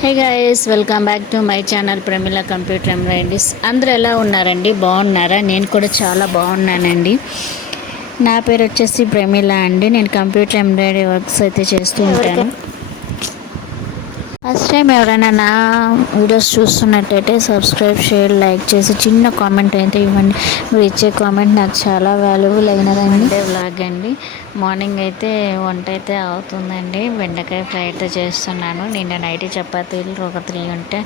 Hey guys, welcome back to my channel Pramila computer embroideries. అందరూ ఎలా ఉన్నారండి? బాగున్నారా? నేను కూడా చాలా బాగున్నానండి. నా పేరు వచ్చేసి ప్రమిళ అండి. నేను కంప్యూటర్ ఎంబ్రాయిడరీ వర్క్స్ అయితే చేస్తూ ఉంటాను. ఫస్ట్ టైం ఎవరైనా నా వీడియోస్ చూస్తున్నట్టయితే సబ్స్క్రైబ్, షేర్, లైక్ చేసి చిన్న కామెంట్ అయితే ఇవ్వండి. మీరు ఇచ్చే కామెంట్ నాకు చాలా వాల్యుబుల్ అయినదండి. వ్లాగ్ అండి. మార్నింగ్ అయితే వంట అయితే అవుతుందండి. బెండకాయ ఫ్రై అయితే చేస్తున్నాను. నిన్న నైట్ చపాతీలు ఒక 3 ఉంటే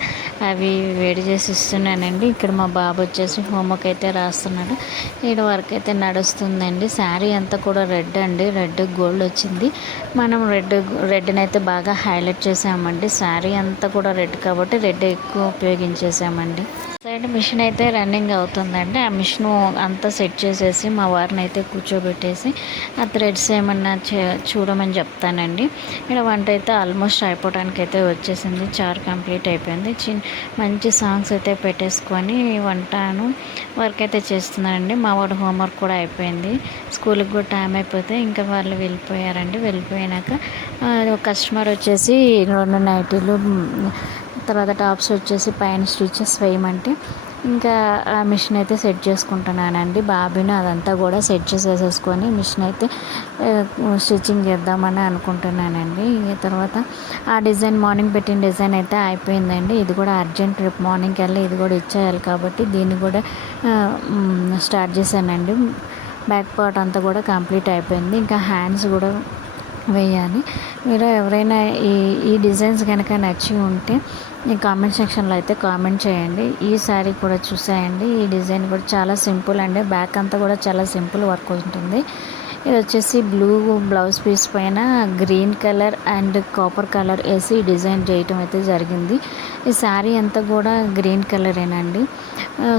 అవి వేడి చేసి ఇస్తున్నానండి. ఇక్కడ మా బాబు వచ్చేసి హోంవర్క్ అయితే రాస్తున్నాడు. ఇక్కడ వర్క్ అయితే నడుస్తుందండి. శారీ అంతా కూడా రెడ్ అండి. రెడ్ గోల్డ్ వచ్చింది. మనం రెడ్ని అయితే బాగా హైలైట్ చేసామండి. శారీ అంతా కూడా రెడ్ కాబట్టి రెడ్ ఎక్కువ ఉపయోగించేసామండి. సైడ్ మిషన్ అయితే రన్నింగ్ అవుతుందండి. ఆ మిషన్ అంతా సెట్ చేసేసి మా వారిని అయితే కూర్చోబెట్టేసి ఆ థ్రెడ్స్ ఏమన్నా చూడమని చెప్తానండి. ఇక్కడ వంట అయితే ఆల్మోస్ట్ అయిపోవడానికి అయితే వచ్చేసింది. చారు కంప్లీట్ అయిపోయింది. మంచి సాంగ్స్ అయితే పెట్టేసుకొని వంటను వర్క్ అయితే చేస్తున్నానండి. మా వాడు హోంవర్క్ కూడా అయిపోయింది. స్కూల్కి కూడా టైం అయిపోతే ఇంకా వాళ్ళు వెళ్ళిపోయారండి. వెళ్ళిపోయినాక కస్టమర్ వచ్చేసి 2 నైటీలు తర్వాత టాప్స్ వచ్చేసి పైన స్టిచెస్ వేయమంటే ఇంకా ఆ మిషన్ అయితే సెట్ చేసుకుంటున్నానండి. బాబీని అదంతా కూడా సెట్ చేసేసుకొని మిషన్ అయితే స్టిచ్చింగ్ చేద్దామని అనుకుంటున్నానండి. తర్వాత ఆ డిజైన్ మార్నింగ్ పెట్టిన డిజైన్ అయితే అయిపోయిందండి. ఇది కూడా అర్జెంట్, రేపు మార్నింగ్కి వెళ్ళి ఇది కూడా ఇచ్చేయాలి కాబట్టి దీన్ని కూడా స్టార్ట్ చేశానండి. బ్యాక్ పార్ట్ అంతా కూడా కంప్లీట్ అయిపోయింది. ఇంకా హ్యాండ్స్ కూడా వేయాలి. మీరు ఎవరైనా ఈ డిజైన్స్ కనుక నచ్చి ఉంటే ఈ కామెంట్ సెక్షన్లో అయితే కామెంట్ చేయండి. ఈ శారీ కూడా చూసేయండి. ఈ డిజైన్ కూడా చాలా సింపుల్ అండి. బ్యాక్ అంతా కూడా చాలా సింపుల్ వర్క్ ఉంటుంది. ఇది వచ్చేసి బ్లూ బ్లౌజ్ పీస్ పైన green colour and copper colour వేసి డిజైన్ చేయటం అయితే జరిగింది. ఈ శారీ అంతా కూడా గ్రీన్ కలరేనండి.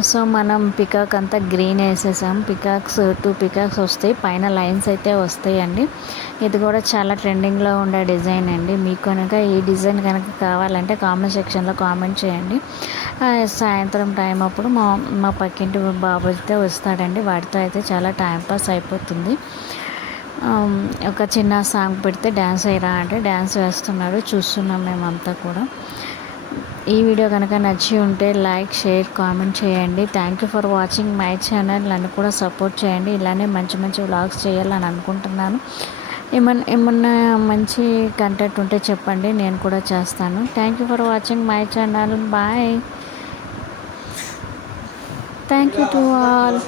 సో మనం పికాక్ అంతా గ్రీన్ వేసేసాం. 2 పికాక్స్ వస్తాయి, పైన లైన్స్ అయితే వస్తాయండి. ఇది కూడా చాలా ట్రెండింగ్లో ఉండే డిజైన్ అండి. మీకు కనుక ఈ డిజైన్ కనుక కావాలంటే కామెంట్ సెక్షన్లో కామెంట్ చేయండి. సాయంత్రం టైం అప్పుడు మా పక్కింటి బాబు అయితే వస్తాడండి. వాటితో అయితే చాలా టైంపాస్ అయిపోతుంది. ఒక చిన్న సాంగ్ పెడితే డ్యాన్స్ వేయరా అంటే డ్యాన్స్ వేస్తున్నాడు. చూస్తున్నాం మేమంతా కూడా. ఈ వీడియో కనుక నచ్చి ఉంటే లైక్, షేర్, కామెంట్ చేయండి. Thank you for watching my channel. నన్ను కూడా సపోర్ట్ చేయండి. ఇలానే మంచి మంచి వ్లాగ్స్ చేయాలని అనుకుంటున్నాను. ఏమన్నా మంచి కంటెంట్ ఉంటే చెప్పండి, నేను కూడా చేస్తాను. Thank you for watching my channel. Bye. Thank you to all.